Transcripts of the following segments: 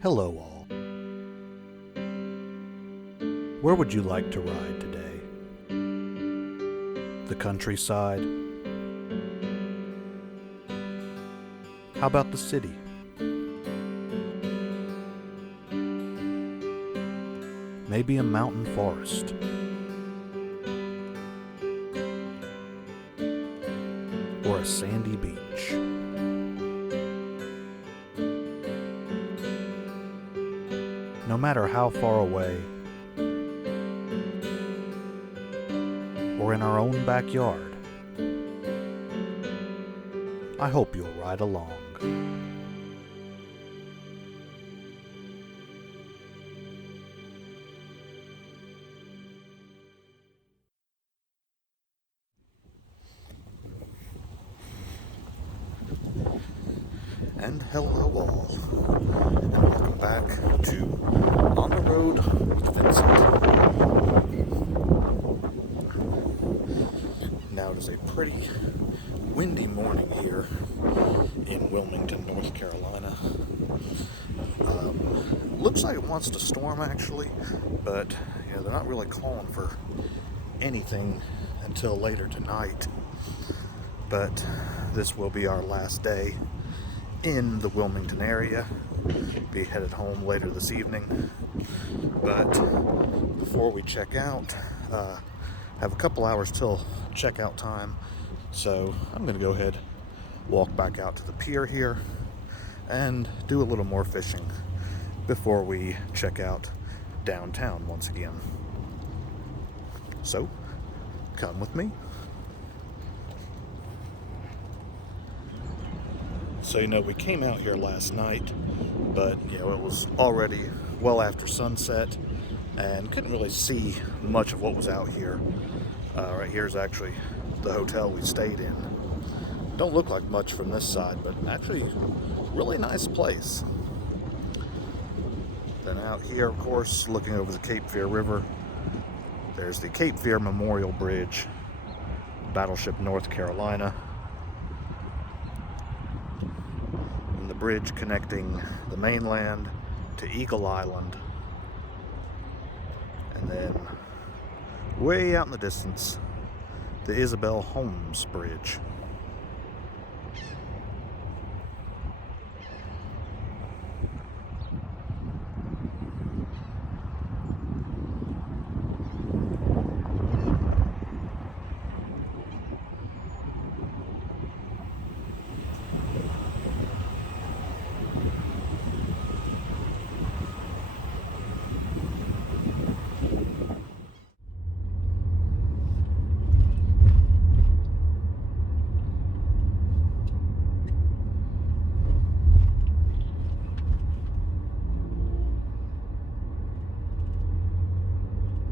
Hello all. Where would you like to ride today? The countryside? How about the city? Maybe a mountain forest? Or a sandy beach? No matter how far away, or in our own backyard, I hope you'll ride along. And hello all, and welcome back to On the Road with Vincent. Now it is a pretty windy morning here in Wilmington, North Carolina. Looks like it wants to storm actually, but they're not really calling for anything until later tonight. But this will be our last day in the Wilmington area. Be headed home later this evening, but before we check out, have a couple hours till checkout time, so I'm gonna go ahead, walk back out to the pier here and do a little more fishing before we check out downtown once again. So come with me. So we came out here last night, but it was already well after sunset and couldn't really see much of what was out here. Right here is actually the hotel we stayed in. Don't look like much from this side, but actually really nice place. Then out here, of course, looking over the Cape Fear River, there's the Cape Fear Memorial Bridge, Battleship North Carolina. Bridge connecting the mainland to Eagle Island, and then way out in the distance, the Isabel Holmes Bridge.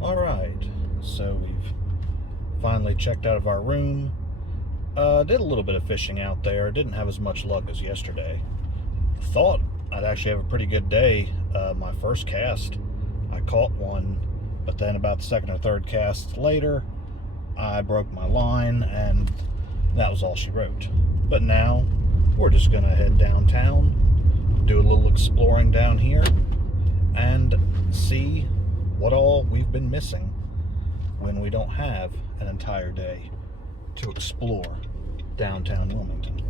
Alright, so we've finally checked out of our room. Did a little bit of fishing out there. Didn't have as much luck as yesterday. Thought I'd actually have a pretty good day. My first cast, I caught one, but then about the second or third cast later, I broke my line, and that was all she wrote. But now, we're just gonna head downtown, do a little exploring down here, and see what all we've been missing when we don't have an entire day to explore downtown Wilmington.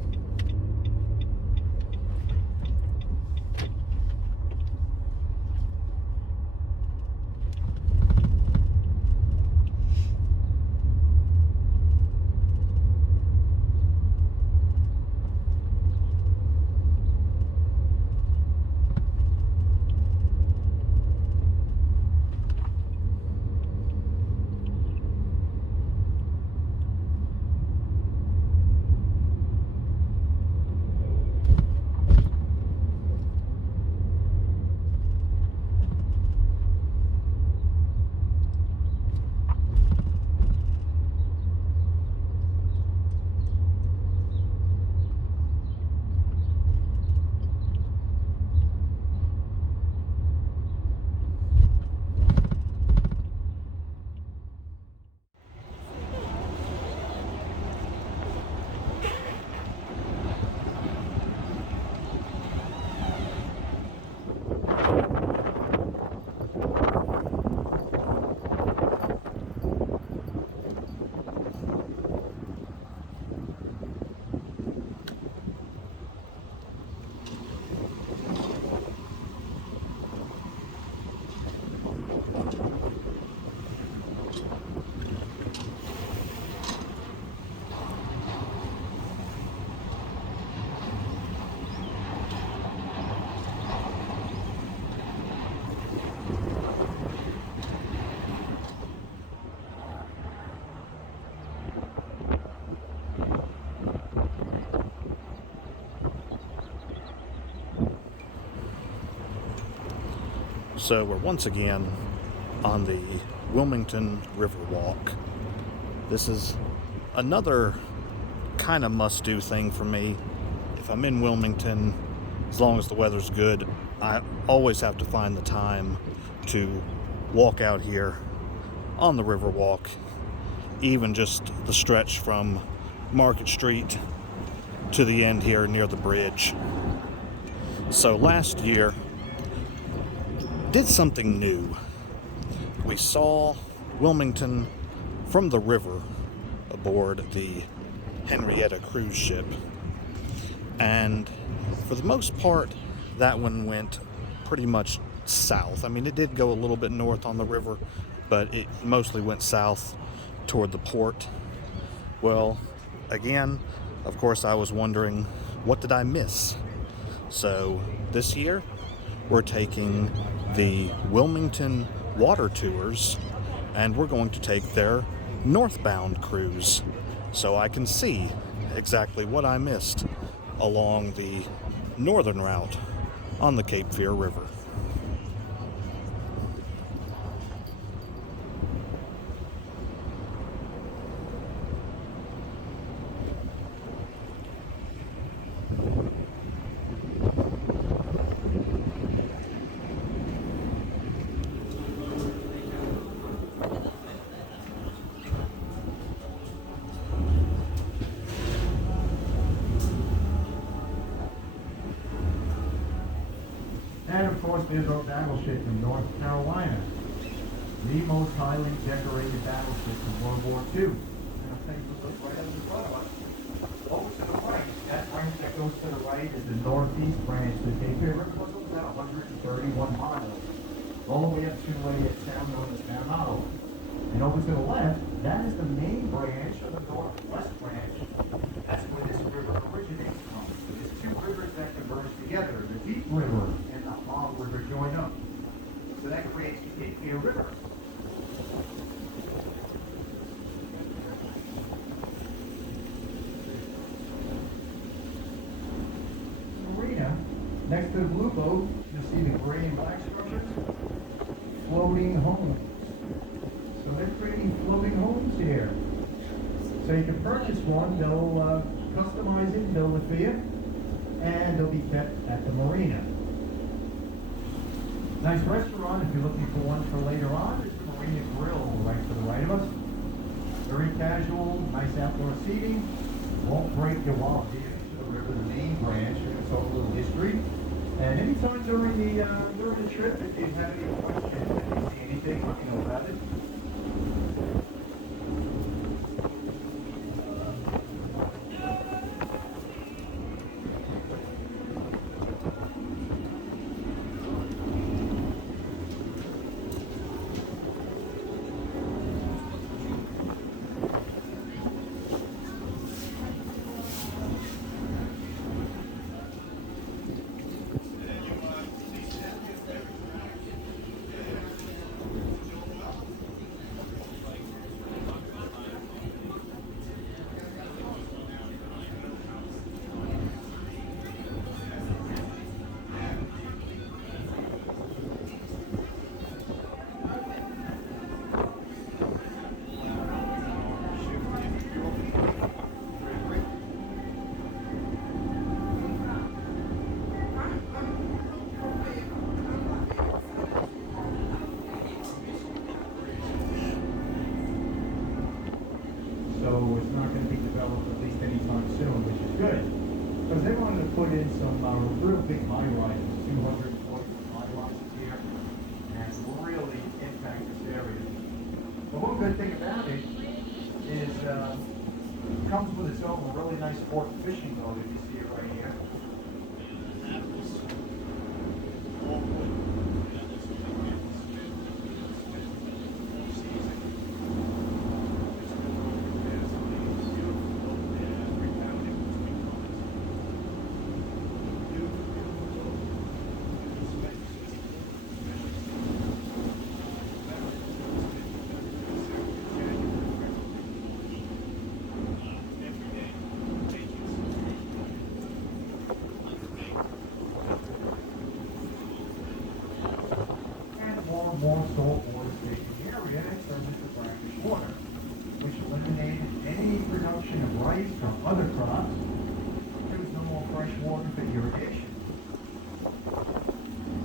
So we're once again on the Wilmington Riverwalk. This is another kind of must-do thing for me. If I'm in Wilmington, as long as the weather's good, I always have to find the time to walk out here on the Riverwalk, even just the stretch from Market Street to the end here near the bridge. So last year, did something new. We saw Wilmington from the river aboard the Henrietta cruise ship. And for the most part, that one went pretty much south. I mean, it did go a little bit north on the river, but it mostly went south toward the port. Well, again, of course, I was wondering, what did I miss? So this year, we're taking the Wilmington water tours, and we're going to take their northbound cruise, so I can see exactly what I missed along the northern route on the Cape Fear River. And of course, there's our battleship from North Carolina, the most highly decorated battleship from World War II. And I think it looks right up in front of us. Over to the right, that branch that goes to the right is the northeast branch. The Cape Fear Riverfront is about 131 miles, all the way up to a town known as Mount Otto. And over to the left, that is the main branch of the northwest branch. That's where this river originates from. There's two rivers that converge together, the Deep River and the Long River join up. So that creates the Cape Fear River. Marina, next to the blue boat, you'll see the gray and black structures, floating homes. So they're creating floating homes here. So you can purchase one, they'll customize it, build it for you, and they'll be kept at the marina. Nice restaurant if you're looking for one for later on. It's the Marina Grill right to the right of us. Very casual, nice outdoor seating. Won't break your wallet here to the river, the main branch. We're going to talk a little history. And anytime during the trip, if you have any questions, if you see anything, let me know about it. So it's not going to be developed at least anytime soon, which is good. Because they wanted to put in some real big high-rises, 240 high-rises here, and really impact this area. But one good thing about it is it comes with its own really nice sport fishing boat, if you see it right here. more saltwater fishing area and turned into brackish water, which eliminated any production of rice or other crops. There was no more fresh water for irrigation.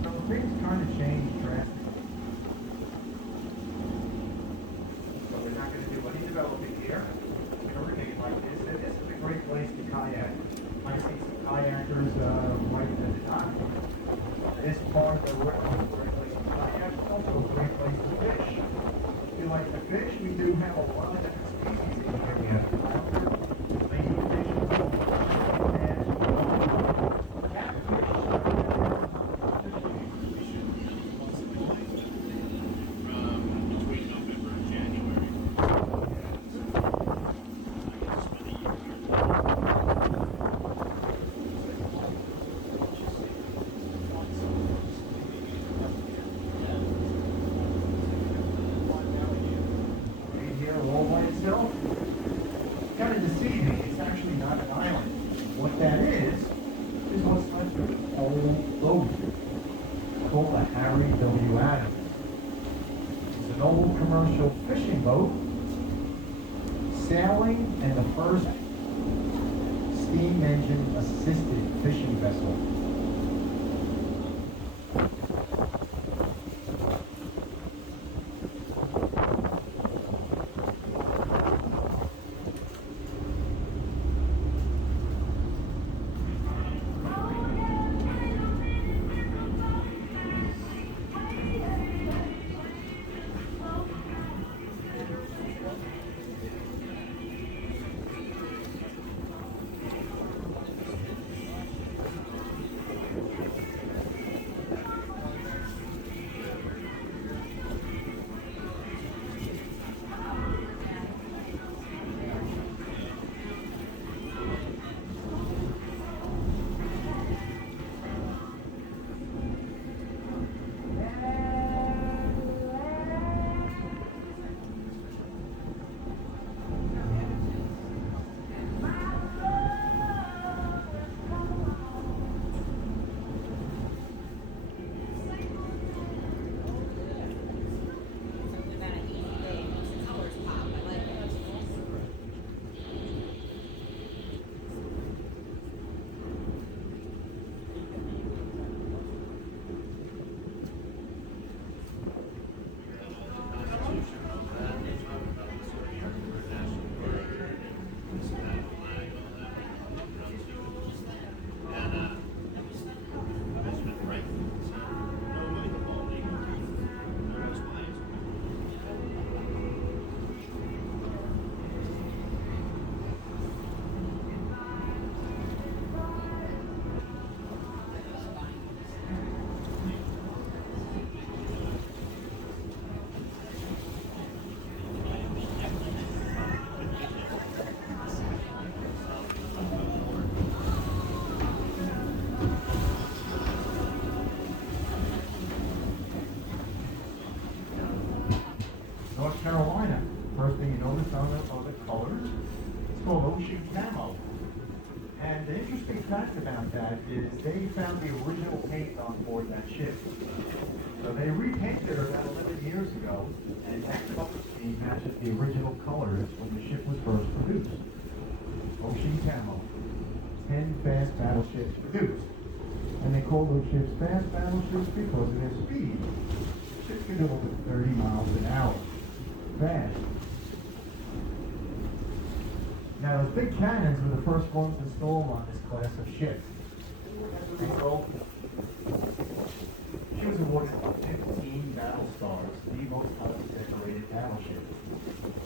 So things kind of changed drastically. So we're not going to do any development here. We're going to remain like this. And this is a great place to kayak. I see some kayakers right at the dock. This part of the river is a great place to kayak. It's also a great place to fish. If you like to fish, we do have a lot of different species in here. We have flounder, lady fish, and catfish. Kind of deceiving. It's actually not an island. What that is what's left of an old boat called the Harry W. Adams. It's an old commercial fishing boat, sailing, and the first steam engine assisted fishing vessel. North Carolina. First thing you notice on the colors, it's called ocean camo. And the interesting fact about that is they found the original paint on board that ship. So they repainted it about 11 years ago, and that color scheme matches the original colors when the ship was first produced. Ocean camo. 10 fast battleships produced. And they call those ships fast battleships because of their speed. Ships can do over 30 miles an hour. Fast. Now, those big cannons were the first ones installed on this class of ship. She was awarded 15 battle stars, the most highly decorated battleship.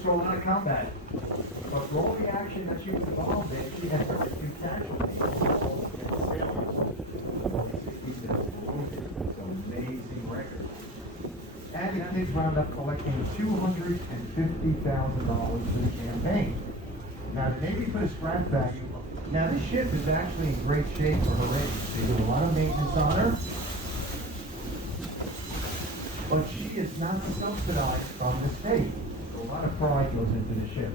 So a lot of combat. But for all the action that she was involved in, she had very few casualties. All sailors. Only 66 wounded. It's an amazing record. And the kids wound up collecting $250,000 for the campaign. Now, the Navy put a scrap value. Now, this ship is actually in great shape for her age. They do a lot of maintenance on her. But she is not subsidized from the state. So a lot of pride goes into the ship.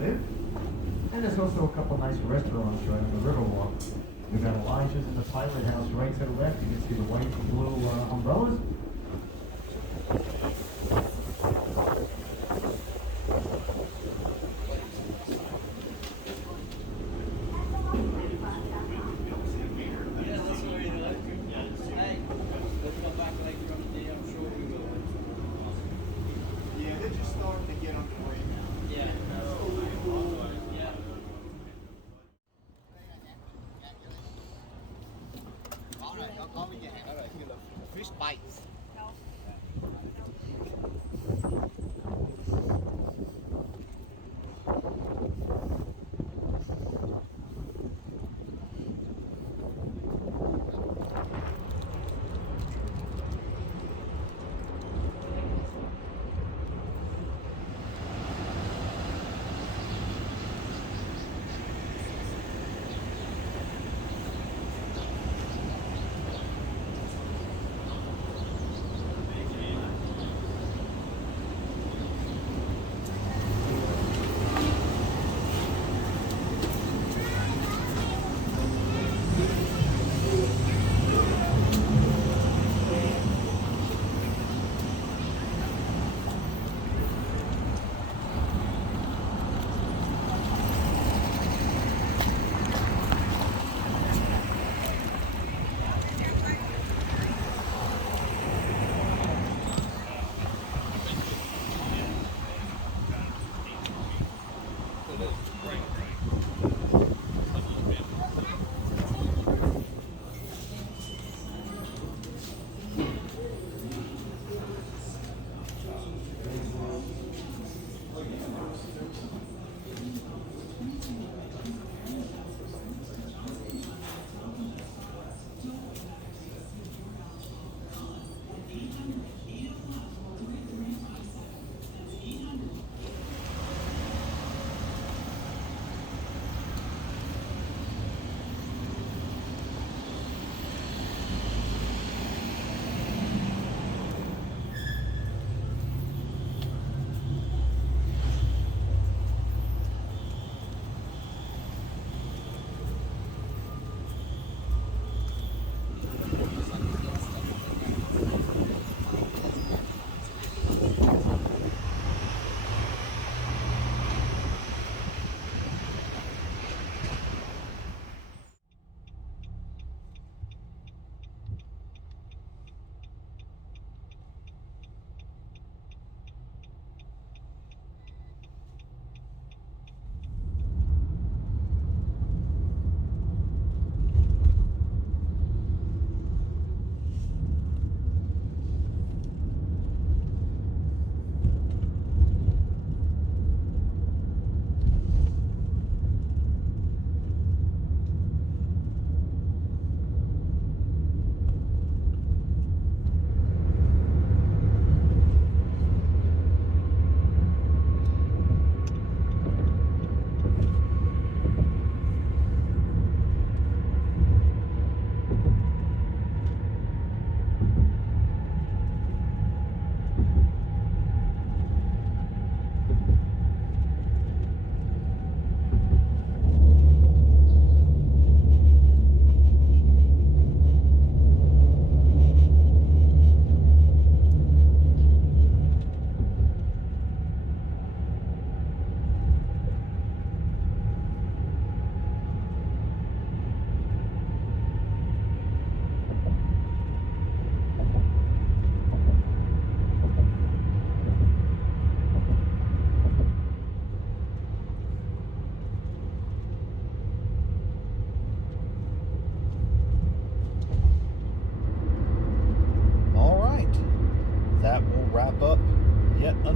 live. And there's also a couple nice restaurants right on the Riverwalk. We've got Elijah's in the Pilot House right to the left. You can see the white and blue umbrellas. Fish bites.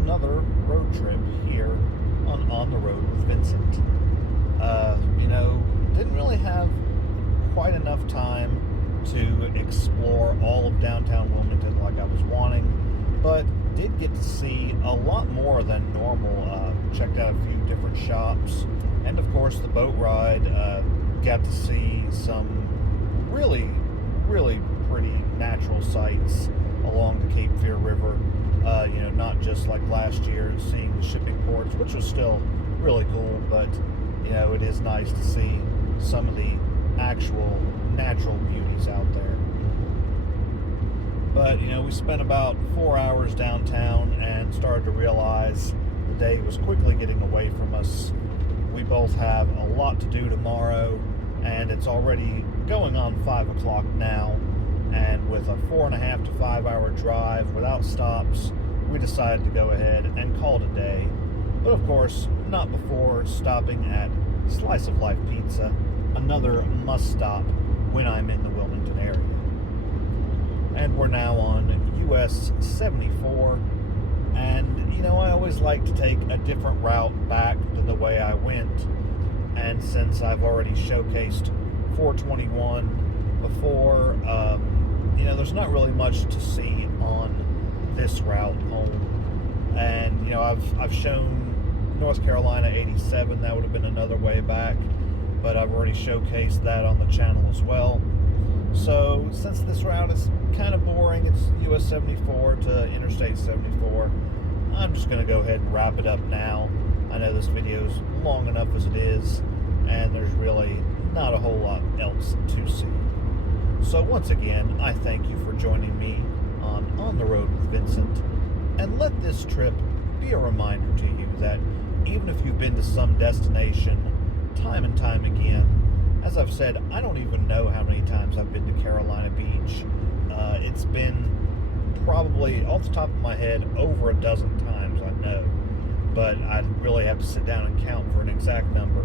another road trip here on the road with Vincent. Didn't really have quite enough time to explore all of downtown Wilmington like I was wanting, but did get to see a lot more than normal. Checked out a few different shops, and of course the boat ride. Got to see some really, really pretty natural sights along the Cape Fear River. Not just like last year seeing the shipping ports, which was still really cool, but you know, it is nice to see some of the actual natural beauties out there. But you know, we spent about 4 hours downtown and started to realize the day was quickly getting away from us. We both have a lot to do tomorrow, and it's already going on 5 o'clock now, and with a 4.5 to 5 hour drive without stops, we decided to go ahead and call it a day. But of course, not before stopping at Slice of Life Pizza, another must stop when I'm in the Wilmington area. And we're now on US 74, and you know, I always like to take a different route back than the way I went, and since I've already showcased 421 before, you know, there's not really much to see on this route home. And you know, I've shown North Carolina 87, that would have been another way back, but I've already showcased that on the channel as well. So since this route is kind of boring, it's US 74 to Interstate 74, I'm just going to go ahead and wrap it up now. I know this video is long enough as it is, and there's really not a whole lot else to see. So once again, I thank you for joining me on the Road with Vincent, and let this trip be a reminder to you that even if you've been to some destination time and time again, as I've said, I don't even know how many times I've been to Carolina Beach. It's been probably, off the top of my head, over a dozen times, I know. But I'd really have to sit down and count for an exact number.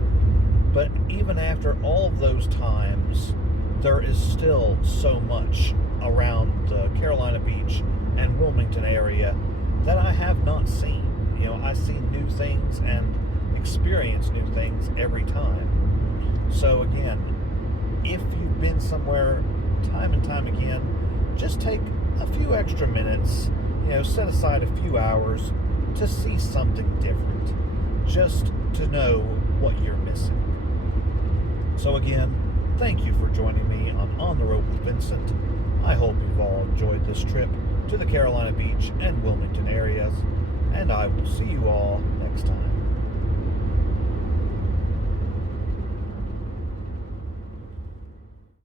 But even after all of those times, there is still so much around the Carolina Beach and Wilmington area that I have not seen. You know, I see new things and experience new things every time. So again, if you've been somewhere time and time again, just take a few extra minutes, you know, set aside a few hours to see something different, just to know what you're missing. So again, thank you for joining me on the Road with Vincent. I hope you've all enjoyed this trip to the Carolina Beach and Wilmington areas, and I will see you all